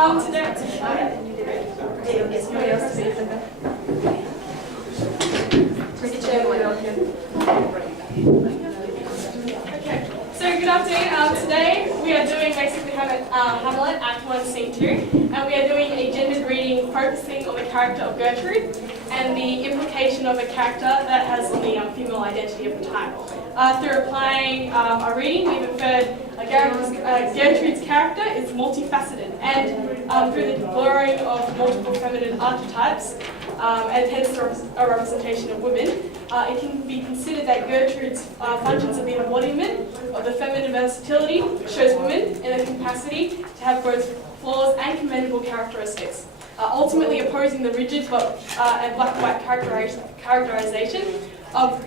Today, get somebody else to be Okay, so good afternoon. Today we are doing basically Hamlet, Act 1, Scene 2, and we are doing a gendered reading focusing on the character of Gertrude and the implication of a character that has on the female identity of the title. Through applying our reading, we've inferred Gertrude's character is multifaceted, and through the blurring of multiple feminine archetypes, and hence a representation of women, it can be considered that Gertrude's functions of the embodiment of the feminine versatility shows women in a capacity to have both flaws and commendable characteristics, ultimately opposing the rigid and black-and-white categorization of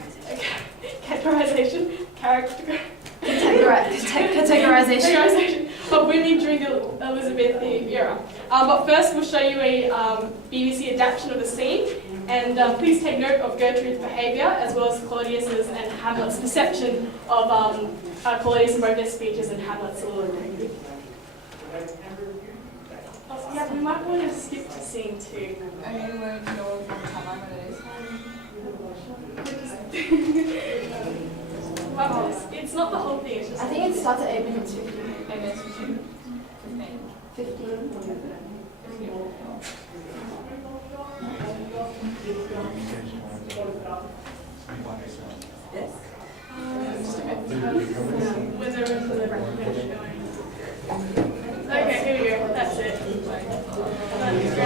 women during the Elizabethan era. But first we'll show you a BBC adaptation of the scene, and please take note of Gertrude's behaviour as well as Claudius's and Hamlet's perception of Claudius in both their speeches and Hamlet's soliloquy. Yeah, we might want to skip to scene 2. Okay, we won't know what time it is. Well, it's not the whole thing, it's just... I think it starts at 8 minutes 15. 8 minutes 15. 15. Yes? Whenever the recognition going. Okay, here we go. That's it.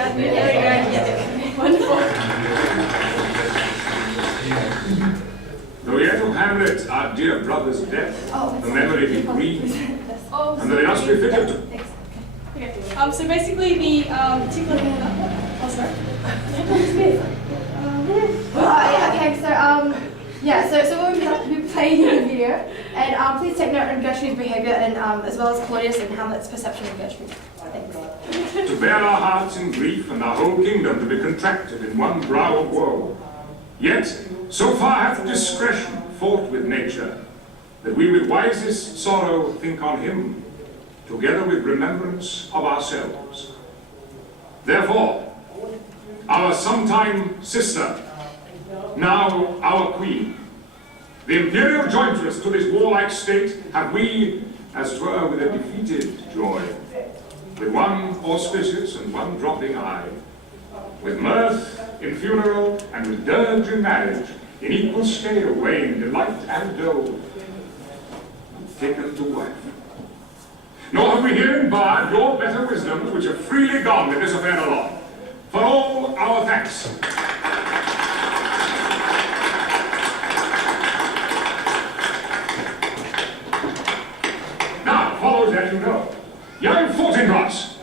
There we go. Wonderful. Though yet of Hamlet, our dear brother's death, the memory be grieved, and that it must be fitted. Okay. So basically the particular... Oh, sorry. Okay, so we'll be playing the video, and please take note of Gertrude's behaviour, and as well as Claudius and Hamlet's perception of Gertrude. Thanks. To bear our hearts in grief, and our whole kingdom to be contracted in one brow of woe. Yet, so far hath discretion fought with nature, that we with wisest sorrow think on him, together with remembrance of ourselves. Therefore, our sometime sister, now our queen, the imperial jointress to this warlike state, have we, as 'twere with a defeated joy, with one auspicious and one dropping eye, with mirth in funeral and with dirge in marriage, in equal scale weighing delight and dole, taken to wife. Nor have we herein barred your better wisdoms, which have freely gone with this affair along. For all our thanks. Now follows, as you know, young Fortinbras,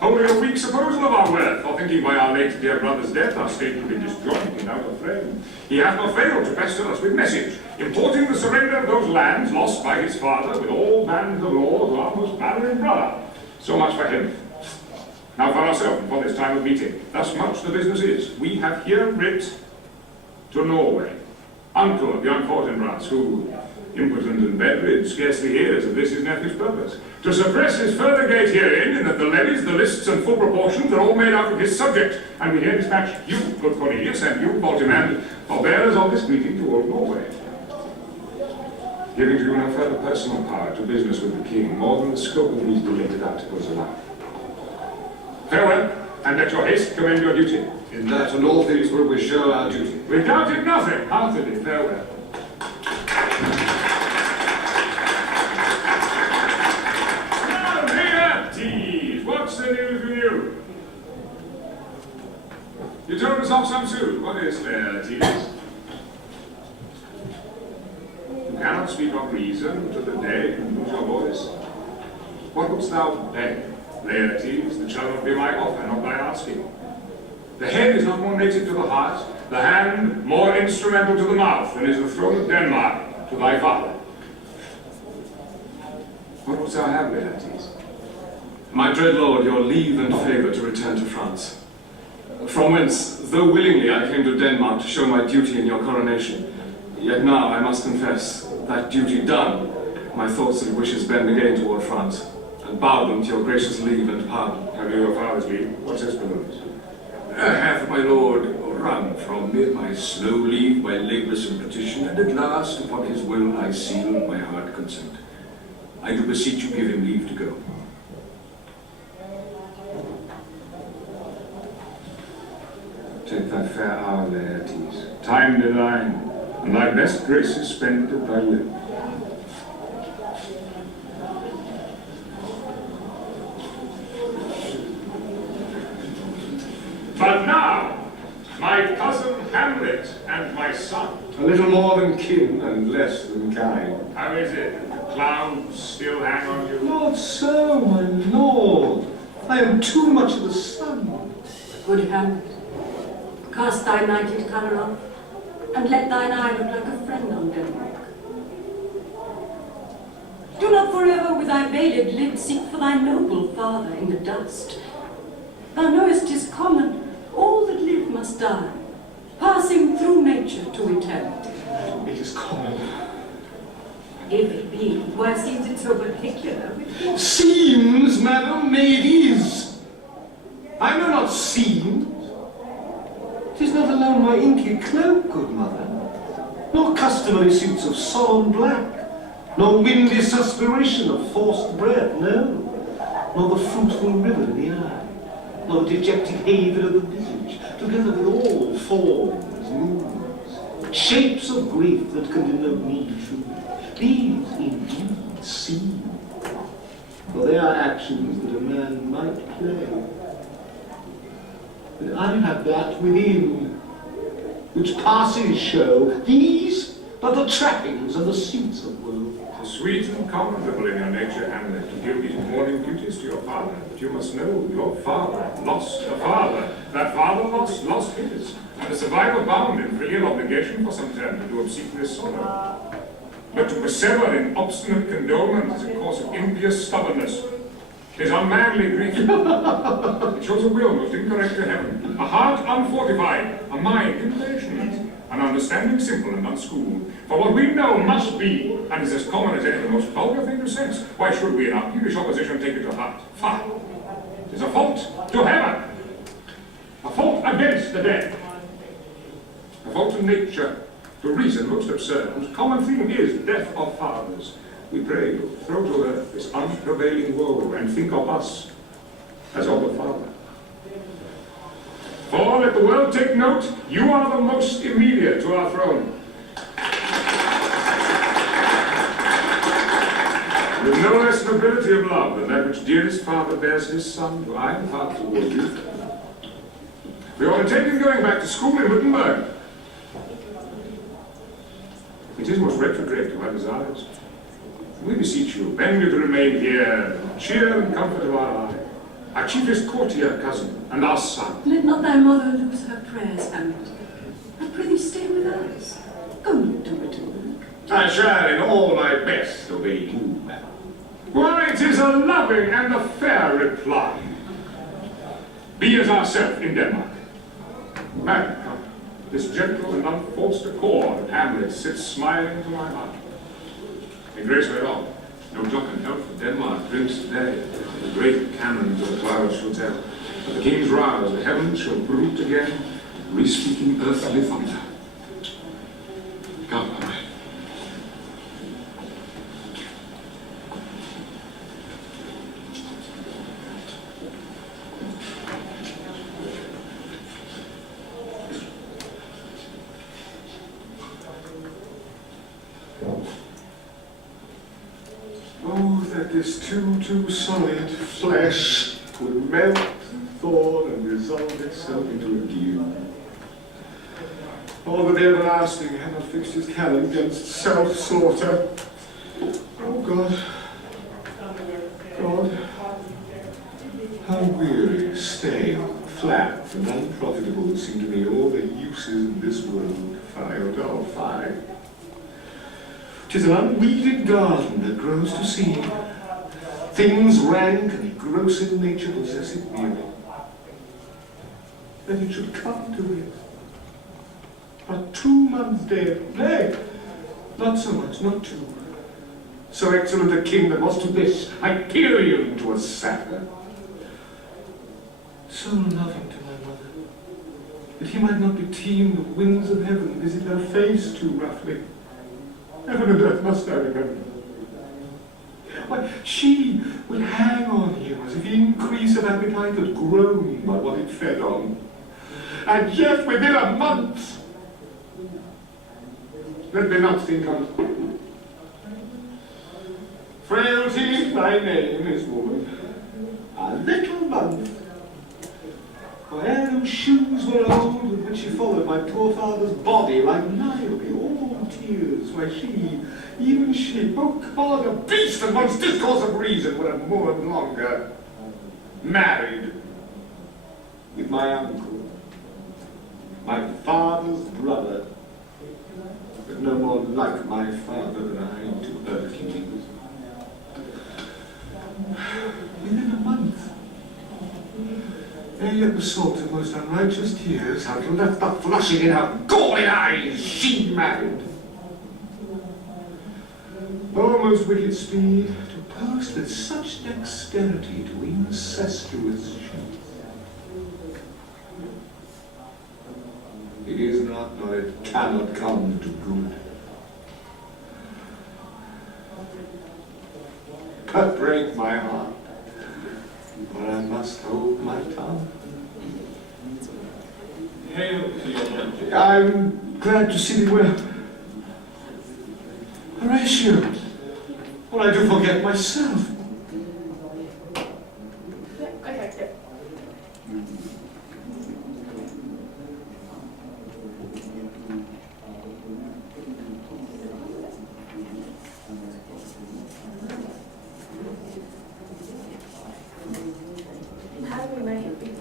holding a weak supposal of our worth, for thinking by our late dear brother's death our state would be disjointed out of frame. He hath not failed to pester us with message, importing the surrender of those lands lost by his father, with all bands of law to our most valiant brother. So much for him. Now for ourselves, for this time of meeting. Thus much the business is. We have here writ to Norway, uncle of young Fortinbras, who, impotent and bedrid, scarcely hears of this his nephew's purpose, to suppress his further gate herein, in that the levies, the lists, and full proportions are all made out of his subject, and we here dispatch you, good Cornelius, and you, Baltimand, for bearers of this greeting to old Norway, giving to you no further personal power to business with the king, more than the scope of these deleted articles allow. Farewell, and let your haste commend your duty. In that and all things will we show our duty. We doubted nothing. Heartily farewell. Now, Laertes, what's the news with you? You told us of some suit. What is Laertes? You cannot speak of reason to the day and lose your voice. What wouldst thou beg? Laertes, that shall not be my offer, not thine asking. The head is not more native to the heart, the hand more instrumental to the mouth, than is the throne of Denmark to thy father. What wouldst thou have, Laertes? My dread lord, your leave and favour to return to France. From whence, though willingly I came to Denmark to show my duty in your coronation, yet now I must confess, that duty done, my thoughts and wishes bend again toward France. and bow them to your gracious leave and pardon. Have you your father's leave? What's his beloved? Hath my lord run from me my slow leave, my laborious petition, and at last upon his will I seal my heart consent. I do beseech you give him leave to go. Take thy fair hour, Laertes, time divine, and thy best graces spent at thy will. But now, my cousin Hamlet and my son. A little more than kin and less than kind. How is it? The clouds still hang on you? Not so, my lord. I am too much of the sun. Good Hamlet, cast thy nighted colour off, and let thine eye look like a friend on Denmark. Do not forever with thy veiled lid seek for thy noble father in the dust. Thou knowest 'tis common, all that live must die, passing through nature to eternity. It is common. If it be, why seems it so particular with thee? Seems, madam, nay, it is. I know not seems. 'Tis not alone my inky cloak, good mother, nor customary suits of solemn black, nor windy suspiration of forced breath, no, nor the fruitful river in the eye, nor the dejected haven of the visage, together with all forms, moods, shapes of grief that can denote me truly. These indeed seem, for they are actions that a man might play. But I have that within, which passes show. These are the trappings and the suits of woe. Tis sweet and comfortable in your nature, Hamlet, to give these mourning duties to your father. But you must know your father lost a father. That father lost his. And the survivor bound in filial obligation for some time to do obsequious sorrow. But to persever in obstinate condolement is a course of impious stubbornness. It is unmanly grief. It shows a will most incorrect to heaven, a heart unfortified, a mind impatient, an understanding simple and unschooled. For what we know must be, and is as common as any, the most vulgar thing to sense. Why should we in our peevish opposition take it to heart? Fie! It is a fault to heaven, a fault against the dead, a fault to nature, to reason most absurd, whose common theme is death of fathers. We pray you, throw to earth this unprevailing woe, and think of us as of the Father. For, let the world take note, you are the most immediate to our throne. With no less nobility of love than that which dearest father bears his son, do I impart toward you. We are intending going back to school in Wittenberg. It is most retrograde to our desires. We beseech you, bend you to remain here, cheer and comfort of our eye, our chiefest courtier cousin, and our son. Let not thy mother lose her prayers, Hamlet. I prithee stay with us. Go not to Wittenberg. I shall in all my best obey you, madam. Why, it is a loving and a fair reply. Be as ourselves in Denmark. Madam, come. This gentle and unforced accord of Hamlet sits smiling to my heart. In grace whereof, no jocund health for Denmark drinks today, the great cannons of the clouds shall tell. At the king's rouse, the heavens shall bruit again, re-speaking earthly thunder. Come, my man. Oh, that this too solid flesh would melt and thaw and resolve itself into a dew. Oh, that the everlasting had not fixed his canon against self-slaughter. Oh, God. God. How weary, stale, flat, and unprofitable seem to me all the uses of this world. Fie, oh God, fie. 'Tis an unweeded garden that grows to seed. Things rank and gross in nature possess it merely. That it should come to it. But 2 months dead, nay, not so much, not 2. So excellent a king that was to this Hyperion to a satyr. So loving to my mother, that he might not be teemed the winds of heaven visit her face too roughly. Heaven and earth must I remember. Why, she would hang on him as if increase of appetite had grown by what it fed on. And yet within a month, let me not think on frailty, thy name is woman. A little month. My heirloom shoes were old with which she followed my poor father's body like Niobe, all tears, where she, even she, oh God, a beast and once discourse of reason would have mourned longer. Married with my uncle, my father's brother, but no more like my father than I to Hercules. Within a month, ere yet the salt of most unrighteous tears had left the flushing in her galling eyes, she married. O most wicked speed, to post with such dexterity to incestuous sheath. It is not, nor it cannot come to good. But break my heart, for I must hold my tongue. Hail to your majesty. I'm glad to see thee well. Horatio, well, I do forget myself. Okay, good. How do we make it big?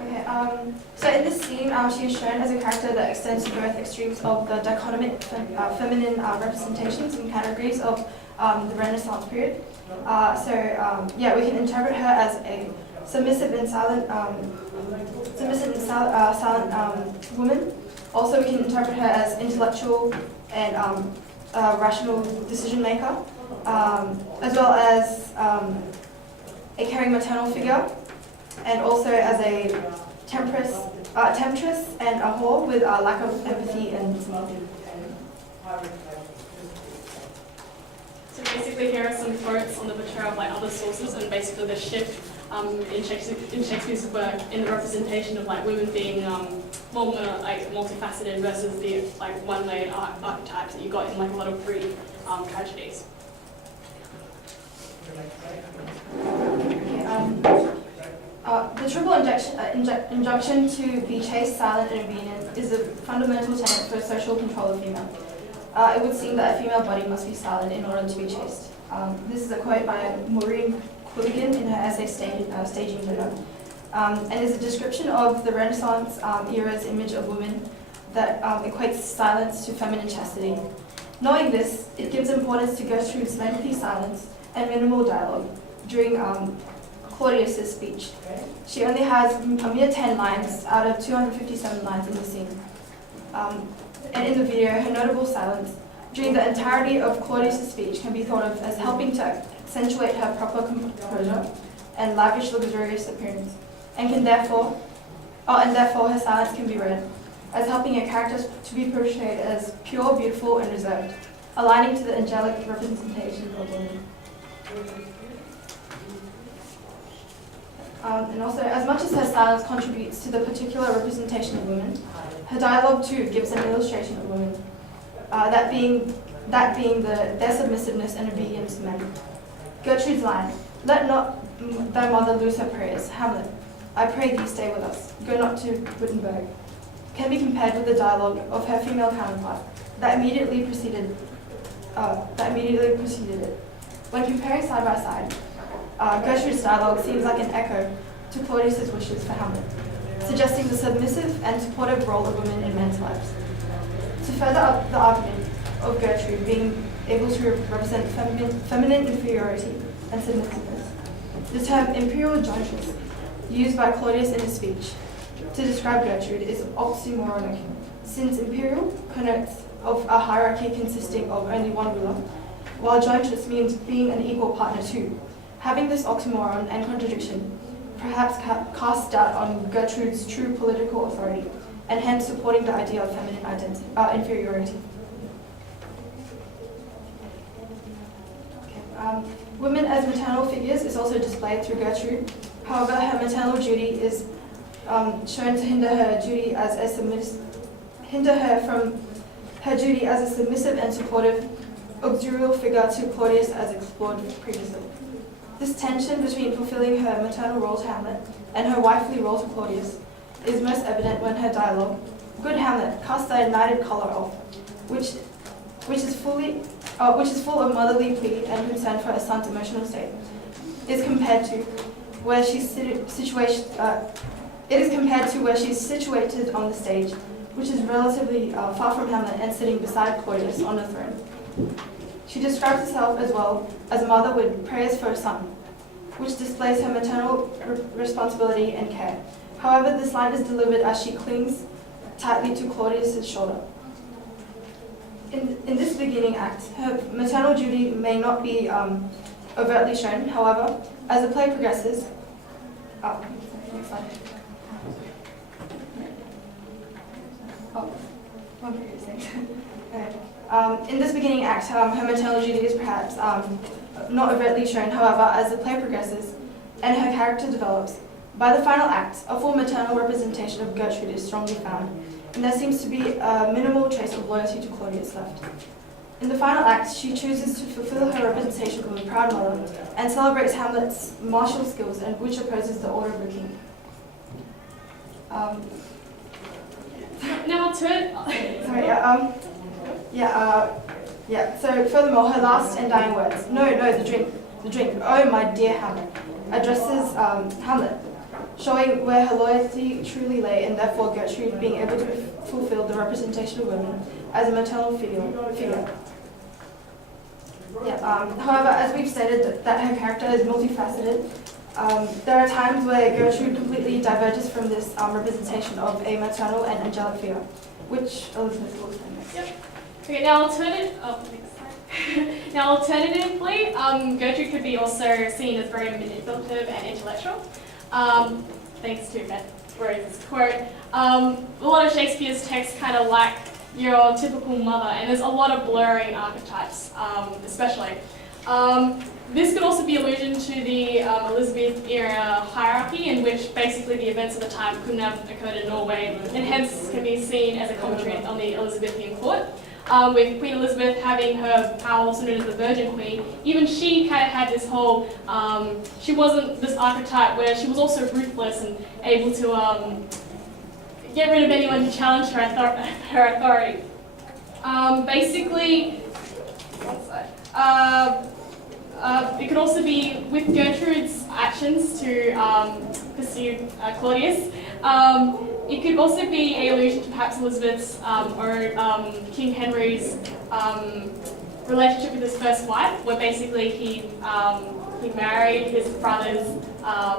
Okay, so in this scene, she is shown as a character that extends to both extremes of the dichotomic feminine representations and categories of the Renaissance period. Yeah, we can interpret her as a submissive and silent woman. Also, we can interpret her as intellectual and rational decision maker, as well as a caring maternal figure, and also as a temptress and a whore with a lack of empathy and sympathy. So basically here are some quotes on the portrayal of like other sources and basically the shift in Shakespeare's work in the representation of like women being more like multifaceted versus the like one-layered archetypes that you got in like a lot of tragedies. The triple injunction to be chaste, silent, and obedient is a fundamental tenet for social control of female. It would seem that a female body must be silent in order to be chaste. This is a quote by Maureen Quilligan in her essay Staging Gender, and is a description of the Renaissance era's image of women that equates silence to feminine chastity. Knowing this, it gives importance to Gertrude's lengthy silence and minimal dialogue during Claudius's speech. She only has a mere 10 lines out of 257 lines in the scene. And in the video, her notable silence during the entirety of Claudius's speech can be thought of as helping to accentuate her proper composure and lavish, luxurious appearance, and therefore her silence can be read as helping her character to be portrayed as pure, beautiful, and reserved, aligning to the angelic representation of women. And also, as much as her silence contributes to the particular representation of women, her dialogue too gives an illustration of women, that being their submissiveness and obedience to men. Gertrude's line, "Let not thy mother lose her prayers," Hamlet, "I pray thee stay with us, go not to Wittenberg," can be compared with the dialogue of her female counterpart that immediately preceded it. When comparing side by side, Gertrude's dialogue seems like an echo to Claudius's wishes for Hamlet, suggesting the submissive and supportive role of women in men's lives. To further up the argument of Gertrude being able to represent feminine inferiority and submissiveness, The term imperial jointress, used by Claudius in his speech to describe Gertrude, is oxymoronic, since imperial connotes of a hierarchy consisting of only one ruler, while jointress means being an equal partner too. Having this oxymoron and contradiction perhaps casts doubt on Gertrude's true political authority, and hence supporting the idea of feminine inferiority. Women as maternal figures is also displayed through Gertrude. However, her maternal duty is shown to hinder her from her duty as a submissive and supportive auxiliary figure to Claudius, as explored previously. This tension between fulfilling her maternal role to Hamlet and her wifely role to Claudius is most evident when her dialogue, "Good Hamlet, cast thy knighted colour off," which is full of motherly plea and concern for her son's emotional state, is compared to where she's situated. It is compared to where she's situated on the stage, which is relatively far from Hamlet and sitting beside Claudius on the throne. She describes herself as well as a mother with prayers for a son, which displays her maternal responsibility and care. However, this line is delivered as she clings tightly to Claudius's shoulder. In this beginning act, her maternal duty may not be overtly shown. However, as the play progresses, next slide. One previous thing. Okay. In this beginning act, her maternal duty is perhaps not overtly shown. However, as the play progresses and her character develops, by the final act, a full maternal representation of Gertrude is strongly found, and there seems to be a minimal trace of loyalty to Claudius left. In the final act, she chooses to fulfill her representation of a proud mother and celebrates Hamlet's martial skills, and which opposes the order of the king. Now I'll turn. So furthermore, her last and dying words, "No, the drink, oh my dear Hamlet," addresses Hamlet, showing where her loyalty truly lay, and therefore Gertrude being able to fulfill the representation of women as a maternal figure. However, as we've stated, that her character is multifaceted. There are times where Gertrude completely diverges from this representation of a maternal and angelic figure, which Elizabeth will explain next. Yep. Okay, now alternatively, Gertrude could be also seen as very manipulative and intellectual. Thanks to Beth Rose's quote. A lot of Shakespeare's texts kind of lack your typical mother, and there's a lot of blurring archetypes, especially. This could also be allusion to the Elizabeth era hierarchy, in which basically the events of the time couldn't have occurred in Norway, and hence can be seen as a commentary on the Elizabethan court. With Queen Elizabeth having her power also known as the Virgin Queen, even she kind of had this whole, she wasn't this archetype where she was also ruthless and able to get rid of anyone who challenged her authority. Basically, it could also be with Gertrude's actions to pursue Claudius. It could also be an allusion to perhaps Elizabeth's or King Henry's relationship with his first wife, where basically he married his brother's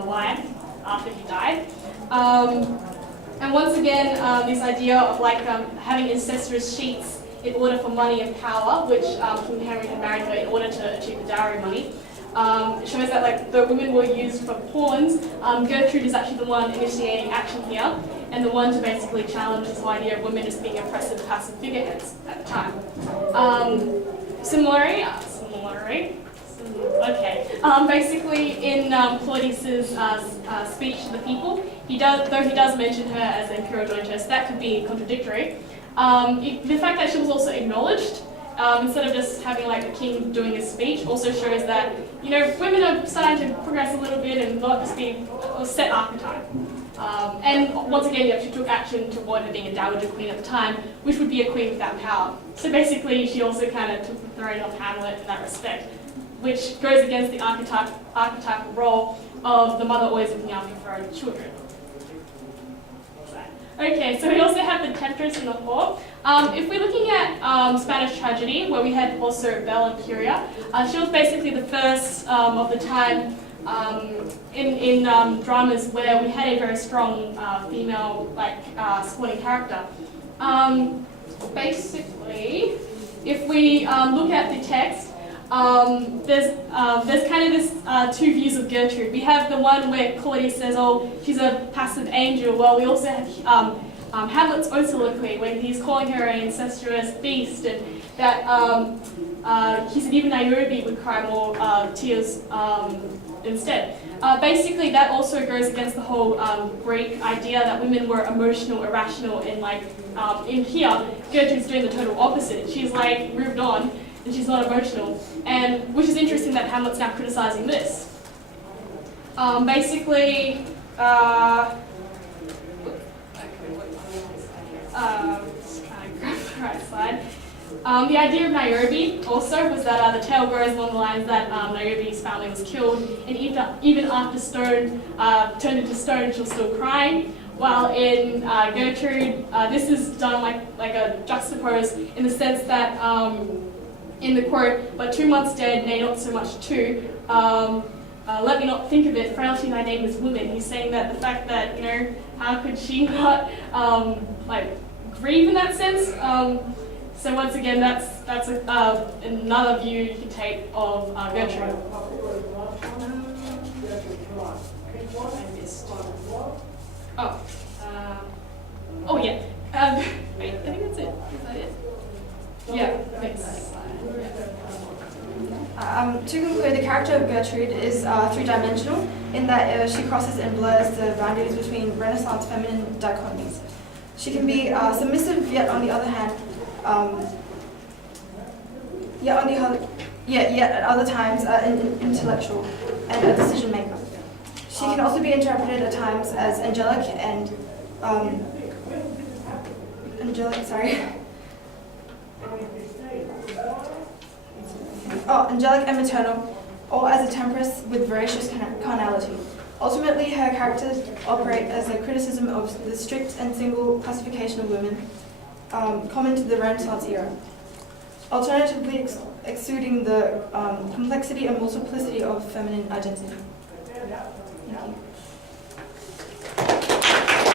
wife after he died. And once again, this idea of like having incestuous cheats in order for money and power, which King Henry had married her in order to achieve the dowry money. It shows that like the women were used for pawns. Gertrude is actually the one initiating action here, and the one to basically challenge this idea of women as being oppressive, passive figureheads at the time. Basically in Claudius's speech to the people, though he does mention her as an imperial jointess, that could be contradictory. The fact that she was also acknowledged, instead of just having like the king doing his speech, also shows that, you know, women are starting to progress a little bit and not just be a set archetype. And once again, she took action toward her being a dowager queen at the time, which would be a queen without power. So basically, she also kind of took the throne off Hamlet in that respect, which goes against the archetypal role of the mother always looking after her own children. Okay, so we also have the Temptress in the hall. If we're looking at Spanish tragedy, where we had also Belle and Curia, she was basically the first of the time in dramas where we had a very strong female supporting character. Basically, if we look at the text, there's kind of this two views of Gertrude. We have the one where Claudius says, "Oh, she's a passive angel." Well, we also have Hamlet's own soliloquy when he's calling her an incestuous beast, and that he said even Niobe would cry more tears instead. Basically, that also goes against the whole Greek idea that women were emotional, irrational, and in here, Gertrude's doing the total opposite. She's moved on, and she's not emotional, and which is interesting that Hamlet's now criticizing this. Basically, just trying to grab the right slide. The idea of Niobe also was that the tale goes along the lines that Niobe's family was killed, and even after stone turned into stone, she was still crying. While in Gertrude, this is done like a juxtapose in the sense that in the quote, "But 2 months dead, nay, not so much too. Let me not think of it, frailty thy name is woman." He's saying that the fact that, how could she not grieve in that sense? So once again, that's another view you can take of Gertrude. I missed. Oh yeah. Wait, I think that's it. Is that it? Yeah, thanks. To conclude, the character of Gertrude is three-dimensional in that she crosses and blurs the boundaries between Renaissance feminine dichotomies. She can be submissive, yet on the other hand, yet at other times intellectual and a decision maker. She can also be interpreted at times as angelic and angelic and maternal, or as a temptress with voracious carnality. Ultimately, her characters operate as a criticism of the strict and single classification of women common to the Renaissance era, alternatively exuding the complexity and multiplicity of feminine identity. Thank you.